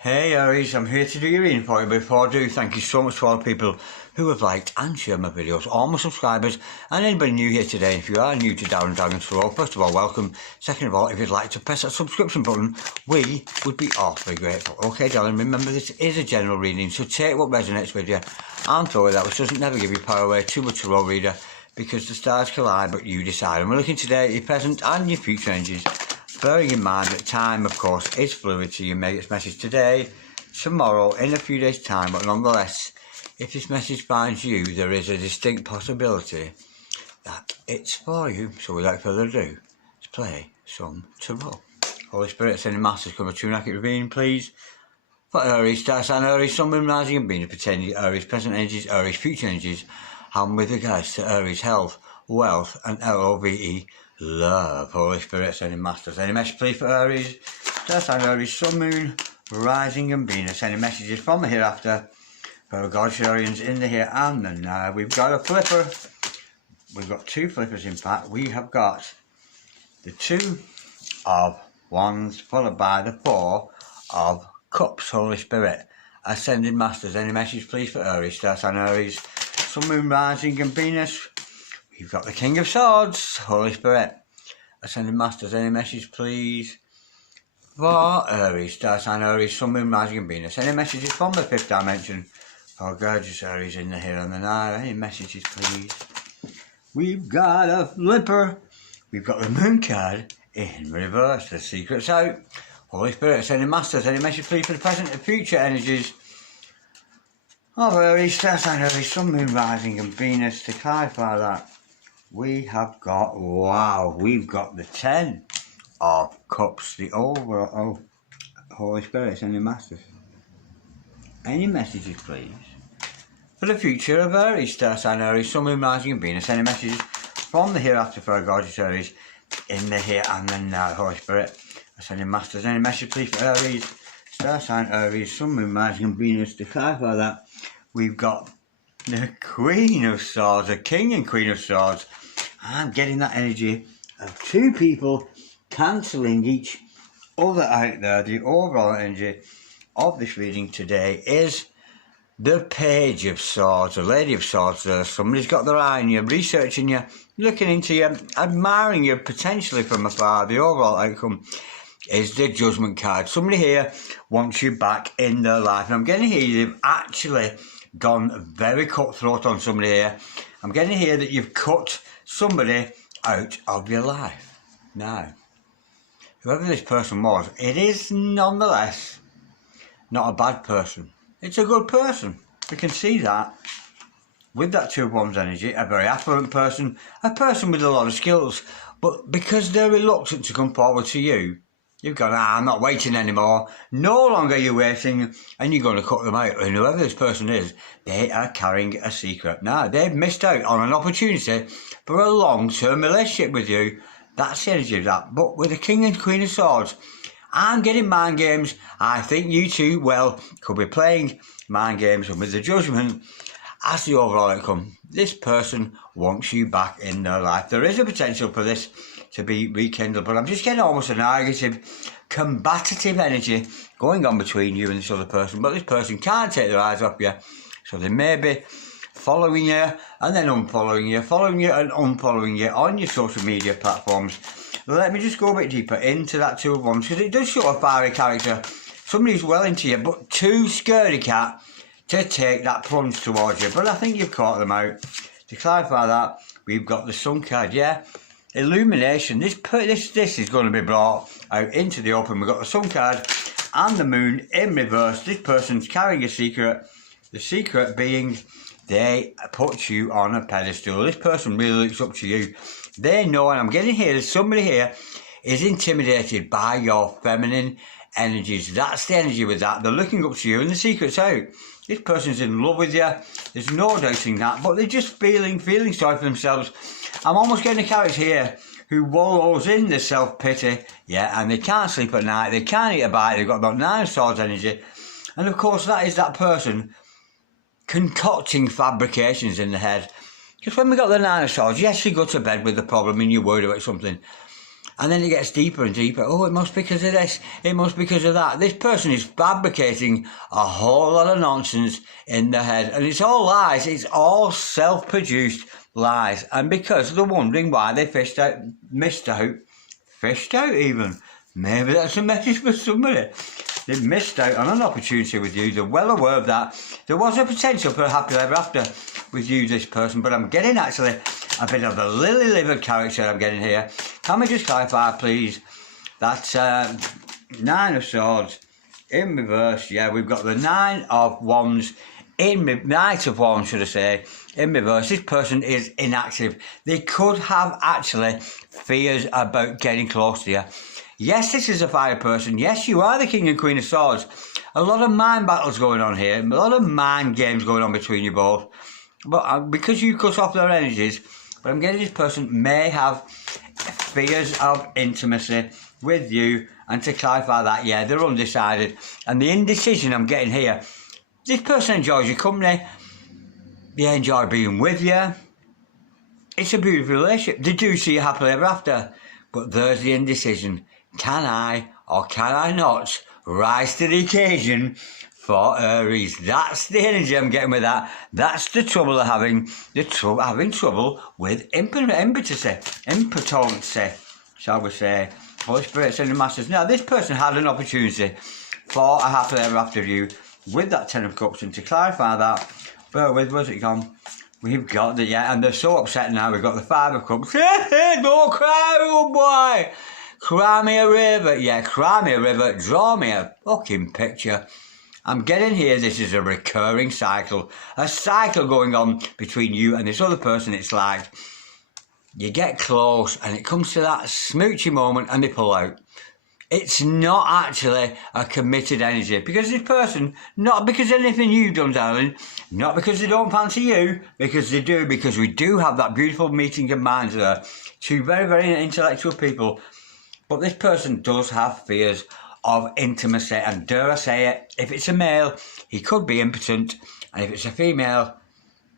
Hey Aries, I'm here to do your reading for you. Before I do, thank you so much to all the people who have liked and shared my videos, all my subscribers and anybody new here today. If you are new to Darren Dragon's Row, first of all, welcome. Second of all, if you'd like to press that subscription button, we would be awfully grateful. Okay, darling, remember this is a general reading, so take what resonates with you and throw it out, which doesn't never give you power away too much tarot reader, because the stars collide, but you decide. And we're looking today at your present and your future energies. Bearing in mind that time, of course, is fluid, so you may get this message today, tomorrow, in a few days' time, but nonetheless, if this message finds you, there is a distinct possibility that it's for you. So without further ado, let's play some tarot. Holy Spirit, sending masters, come a true and accurate reading, please. For Aries, star sign Aries, sun, moon, rising and Venus, pertaining to Aries, present energies, Aries, future energies, and with regards to Aries, health, wealth, and LOVE, love. Holy Spirit, sending masters. Any message, please, for Aries, star sign Aries, sun, moon, rising and Venus. Any messages from the hereafter for our Godsharians in the here and the now. We've got a flipper. We've got two flippers, in fact. We have got the Two of Wands followed by the Four of Cups. Holy Spirit, ascending masters. Any message, please, for Aries, star sign Aries, sun, moon, rising and Venus. We've got the King of Swords. Holy Spirit, ascending masters. Any message, please, for Aries, star sign Aries, sun, moon, rising and Venus. Any messages from the fifth dimension for gorgeous Aries in the here and the now. Any messages, please. We've got a flipper. We've got the Moon card in reverse. The secret's out. Holy Spirit, sending masters. Any message, please, for the present and future energies of Aries, star sign Aries, sun, moon, rising and Venus. To clarify that, we have got, wow, we've got the Ten of Cups, the overall. Holy Spirit, sending masters. Any messages, please, for the future of Aries, star sign Aries, sun, moon, rising and Venus. Any messages from the hereafter for our gorgeous Aries in the here and the now. Holy Spirit, sending masters. Any message, please, for Aries, star sign Aries, sun, moon, rising and Venus. To clarify that, we've got the Queen of Swords, the King and Queen of Swords. I'm getting that energy of two people cancelling each other out there. The overall energy of this reading today is the Page of Swords, the Lady of Swords there. Somebody's got their eye on you, researching you, looking into you, admiring you potentially from afar. The overall outcome is the Judgment card. Somebody here wants you back in their life. And I'm getting here you've actually gone very cutthroat on somebody here. I'm getting here that you've cut somebody out of your life. Now, whoever this person was, it is nonetheless not a bad person. It's a good person. We can see that with that Two of Wands energy, a very affluent person, a person with a lot of skills. But because they're reluctant to come forward to you, you've gone, I'm not waiting anymore. No longer are you waiting, and you're going to cut them out. And whoever this person is, they are carrying a secret. Now, they've missed out on an opportunity for a long-term relationship with you. That's the energy of that. But with the King and Queen of Swords, I'm getting mind games. I think you two, well, could be playing mind games. And with the Judgment as the overall outcome, this person wants you back in their life. There is a potential for this to be rekindled, but I'm just getting almost an argumentative, combative energy going on between you and this other person. But this person can't take their eyes off you, so they may be following you and then unfollowing you, following you and unfollowing you on your social media platforms. Let me just go a bit deeper into that Two of Wands, because it does show a fiery character, somebody who's well into you, but too scaredy cat to take that plunge towards you. But I think you've caught them out. To clarify that, we've got the Sun card, yeah? Illumination. This is going to be brought out into the open. We've got the Sun card and the Moon in reverse. This person's carrying a secret. The secret being they put you on a pedestal. This person really looks up to you. They know, and I'm getting here, there's somebody here is intimidated by your feminine energies. That's the energy with that. They're looking up to you and the secret's out. This person's in love with you. There's no doubting that, but they're just feeling sorry for themselves. I'm almost getting a character here who wallows in the self-pity, yeah, and they can't sleep at night, they can't eat a bite, they've got about 9 of Swords energy. And of course that is that person concocting fabrications in the head. Because when we got the 9 of Swords, yes, you go to bed with the problem and you're worried about something. And then it gets deeper and deeper. Oh, it must be because of this. It must be because of that. This person is fabricating a whole lot of nonsense in their head. And it's all lies. It's all self-produced lies. And because they're wondering why they missed out even. Maybe that's a message for somebody. They missed out on an opportunity with you. They're well aware of that. There was a potential for a happily ever after with you, this person, but I'm getting actually a bit of a lily-livered character I'm getting here. Can we just clarify, please? That's Nine of Swords in reverse. Yeah, we've got the Nine of Wands Knight of Wands, should I say, in reverse. This person is inactive. They could have actually fears about getting close to you. Yes, this is a fire person. Yes, you are the King and Queen of Swords. A lot of mind battles going on here. A lot of mind games going on between you both. But because you cut off their energies, but I'm getting this person may have fears of intimacy with you. And to clarify that, yeah, they're undecided. And the indecision I'm getting here, this person enjoys your company. They enjoy being with you. It's a beautiful relationship. They do see you happily ever after. But there's the indecision. Can I or can I not rise to the occasion for Aries? That's the energy I'm getting with that. That's the trouble they're having. Having trouble with impotency, shall we say. Holy Spirit sending masters. Now, this person had an opportunity for a happily ever after you with that Ten of Cups. And to clarify that, bear with, where's it gone? We've got the, yeah, and they're so upset now. We've got the Five of Cups. Don't cry, old boy. Cry me a river. Yeah, cry me a river. Draw me a fucking picture. I'm getting here, this is a recurring cycle. A cycle going on between you and this other person. It's like you get close and it comes to that smoochy moment and they pull out. It's not actually a committed energy because this person, not because of anything you've done, darling, not because they don't fancy you, because they do, because we do have that beautiful meeting of minds there. Two very, very intellectual people. But this person does have fears of intimacy, and dare I say it, if it's a male, he could be impotent, and if it's a female,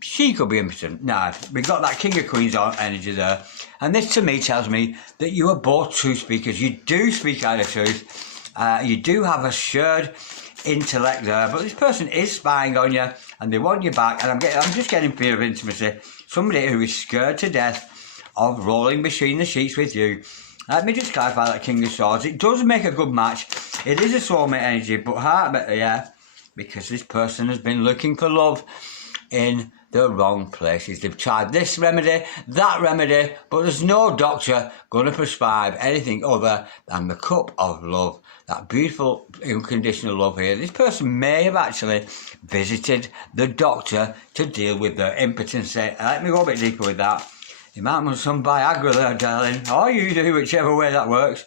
she could be impotent. Now, we've got that King of Queens energy there, and this to me tells me that you are both truth speakers. You do speak out of truth. You do have a shared intellect there, but this person is spying on you, and they want you back, and I'm just getting fear of intimacy. Somebody who is scared to death of rolling between the sheets with you. Let me just clarify that King of Swords. It does make a good match. It is a soulmate energy, but yeah, because this person has been looking for love in the wrong places. They've tried this remedy, that remedy, but there's no doctor going to prescribe anything other than the cup of love. That beautiful unconditional love here. This person may have actually visited the doctor to deal with their impotency. Let me go a bit deeper with that. You might want some Viagra there, darling. Or you do, whichever way that works.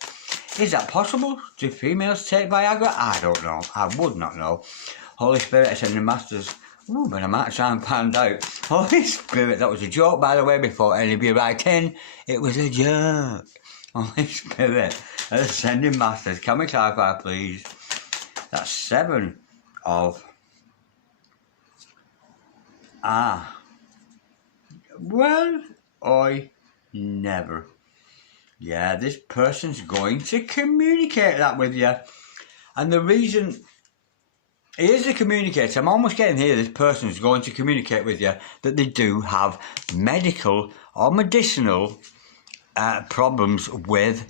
Is that possible? Do females take Viagra? I don't know. I would not know. Holy Spirit is sending masters. Oh, but I might try and find out. Holy Spirit, that was a joke, by the way, before any of you write in. It was a joke. Holy Spirit is sending masters. Can we clarify, please? That's Seven of... Well... I never. Yeah, this person's going to communicate that with you. And the reason he is the communicator, I'm almost getting here, this person's going to communicate with you that they do have medical or medicinal problems with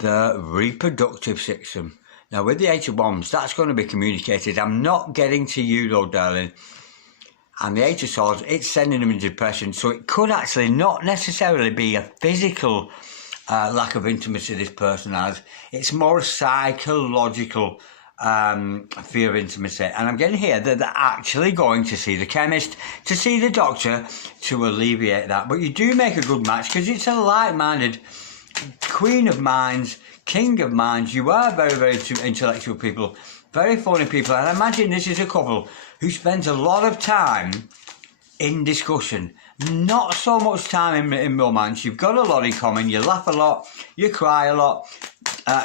the reproductive system. Now, with the Eight of Wands, that's going to be communicated. I'm not getting to you, though, darling. And the Eight of Swords, it's sending them into depression. So it could actually not necessarily be a physical lack of intimacy this person has. It's more a psychological fear of intimacy. And I'm getting here that they're actually going to see the chemist, to see the doctor, to alleviate that. But you do make a good match because it's a like-minded Queen of Minds, King of Minds. You are very, very intellectual people. Very funny people, and I imagine this is a couple who spends a lot of time in discussion. Not so much time in romance. You've got a lot in common. You laugh a lot. You cry a lot.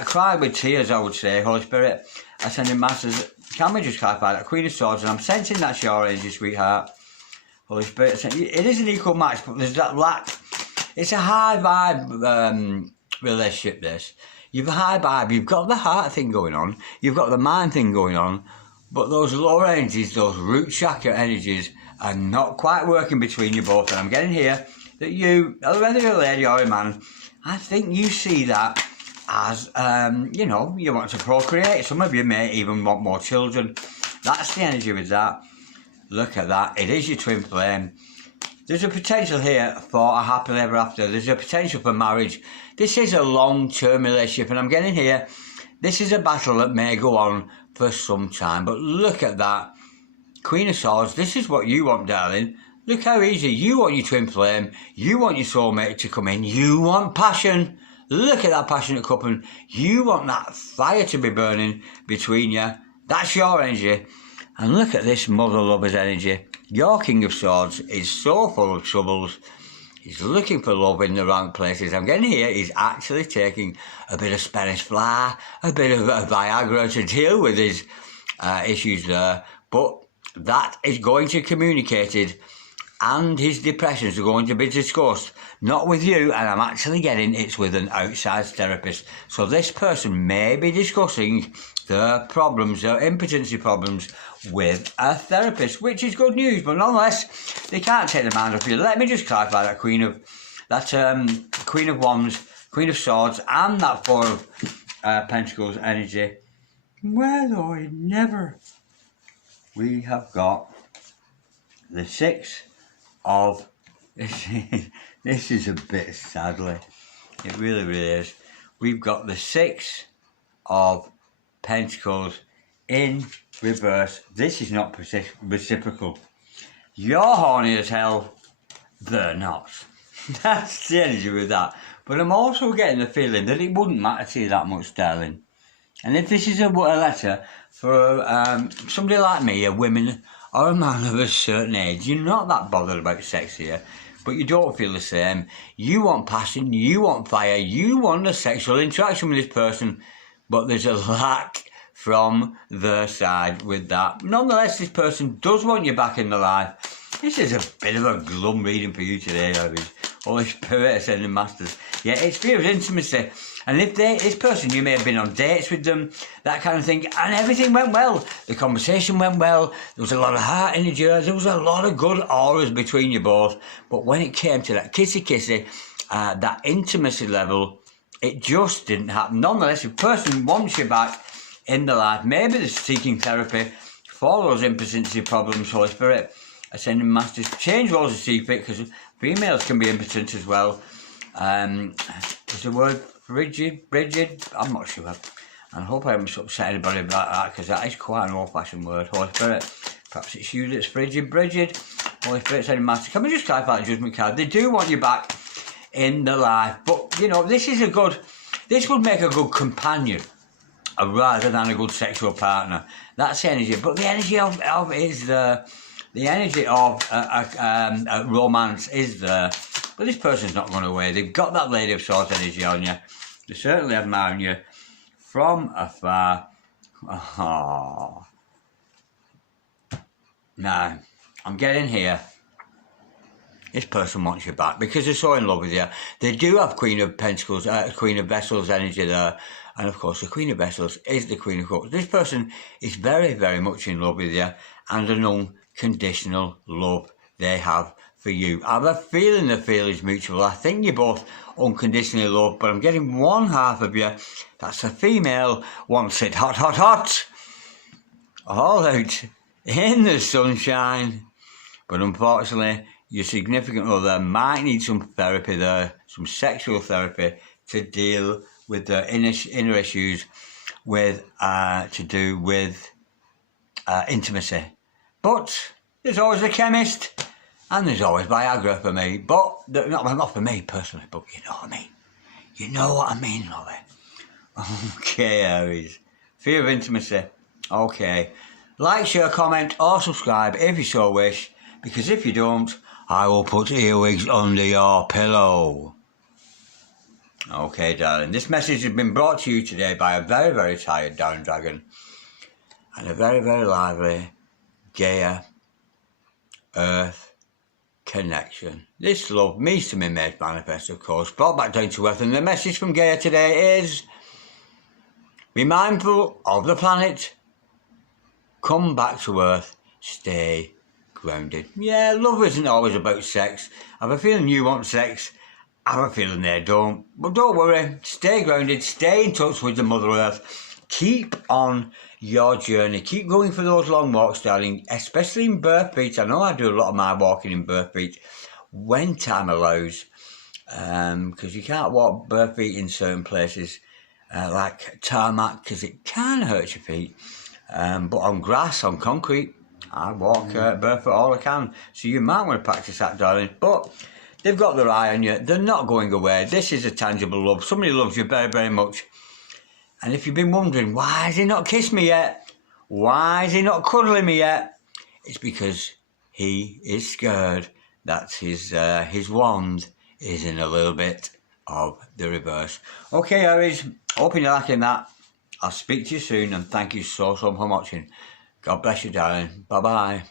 Cry with tears, I would say. Holy Spirit, I send in masters. Can we just clarify that? Queen of Swords, and I'm sensing that's your energy, sweetheart. Holy Spirit, it is an equal match, but there's that lack. It's a high vibe relationship, this. You've a high vibe, you've got the heart thing going on, you've got the mind thing going on, but those lower energies, those root chakra energies, are not quite working between you both. And I'm getting here that you, whether you're a lady or a man, I think you see that as, you know, you want to procreate. Some of you may even want more children. That's the energy with that. Look at that. It is your twin flame. There's a potential here for a happily ever after. There's a potential for marriage. This is a long-term relationship, and I'm getting here, this is a battle that may go on for some time. But look at that. Queen of Swords, this is what you want, darling. Look how easy. You want your twin flame. You want your soulmate to come in. You want passion. Look at that passionate couple. You want that fire to be burning between you. That's your energy. And look at this mother lover's energy. Your King of Swords is so full of troubles. He's looking for love in the wrong places. I'm getting here, he's actually taking a bit of Spanish fly, a bit of Viagra to deal with his issues there. But that is going to be communicated, and his depressions are going to be discussed. Not with you, and I'm actually getting it's with an outside therapist. So this person may be discussing their problems, their impotency problems, with a therapist, which is good news. But nonetheless, they can't take the mind off you. Let me just clarify that Queen of Wands, Queen of Swords, and that Four of Pentacles energy. Well, or never. We have got the Six of. This is a bit sadly. It really, really is. We've got the Six of Pentacles in reverse. This is not reciprocal. You're horny as hell. They're not. That's the energy with that. But I'm also getting the feeling that it wouldn't matter to you that much, darling. And if this is a letter for somebody like me, a woman or a man of a certain age, you're not that bothered about sex here, but you don't feel the same. You want passion, you want fire, you want a sexual interaction with this person, but there's a lack from their side with that. Nonetheless, this person does want you back in their life. This is a bit of a glum reading for you today, Aries. Holy Spirit Ascending Masters. Yeah, it's fear of intimacy. And if this person, you may have been on dates with them, that kind of thing, and everything went well. The conversation went well. There was a lot of heart energy. There was a lot of good auras between you both. But when it came to that kissy, that intimacy level, it just didn't happen. Nonetheless, if a person wants you back in their life, maybe they're seeking therapy for those impotency problems. Holy Spirit Ascending Masters, change roles is secret, because females can be impotent as well. Is the word frigid? I'm not sure. And I hope I haven't upset anybody about that, because that is quite an old-fashioned word. Holy Spirit, perhaps it's you that's frigid. Holy Spirit Ascending Masters, can we just clarify the judgment card? They do want you back in their life, but you know, this would make a good companion rather than a good sexual partner. That's the energy. But the energy of is the energy of romance is there. But this person's not gone away. They've got that Lady of Swords energy on you. They're certainly admiring you from afar. Oh. Now, I'm getting here. This person wants you back because they're so in love with you. They do have Queen of Pentacles, Queen of Vessels energy there. And of course, the Queen of Vessels is the Queen of Cups. This person is very, very much in love with you, and an unconditional love they have for you. I have a feeling the feeling is mutual. I think you're both unconditionally loved, but I'm getting one half of you, that's a female, wants it hot, hot, hot. All out in the sunshine. But unfortunately, your significant other might need some therapy there, some sexual therapy, to deal with the inner issues with to do with intimacy. But there's always a chemist, and there's always Viagra for me. But not for me personally, but you know what I mean. You know what I mean, Ollie. Okay, Aries. Fear of intimacy. Okay. Like, share, comment, or subscribe if you so wish, because if you don't, I will put earwigs under your pillow. Okay, darling. This message has been brought to you today by a very, very tired down dragon and a very, very lively Gaia Earth connection. This love, me to me made manifest, of course, brought back down to earth. And the message from Gaia today is, be mindful of the planet, come back to earth, stay grounded. Yeah, love isn't always about sex. I have a feeling you want sex, I have a feeling they don't. But don't worry, stay grounded, stay in touch with the Mother Earth. Keep on your journey. Keep going for those long walks, darling, especially in birth feet. I know I do a lot of my walking in birth feet when time allows, because you can't walk birth feet in certain places like tarmac, because it can hurt your feet. But on grass, on concrete, I walk barefoot all I can. So you might want to practice that, darling. But they've got their eye on you. They're not going away. This is a tangible love. Somebody loves you very, very much. And if you've been wondering, why has he not kissed me yet? Why is he not cuddling me yet? It's because he is scared that his wand is in a little bit of the reverse. Okay, Aries, hoping you're liking that. I'll speak to you soon, and thank you so much for watching. God bless you, darling. Bye-bye.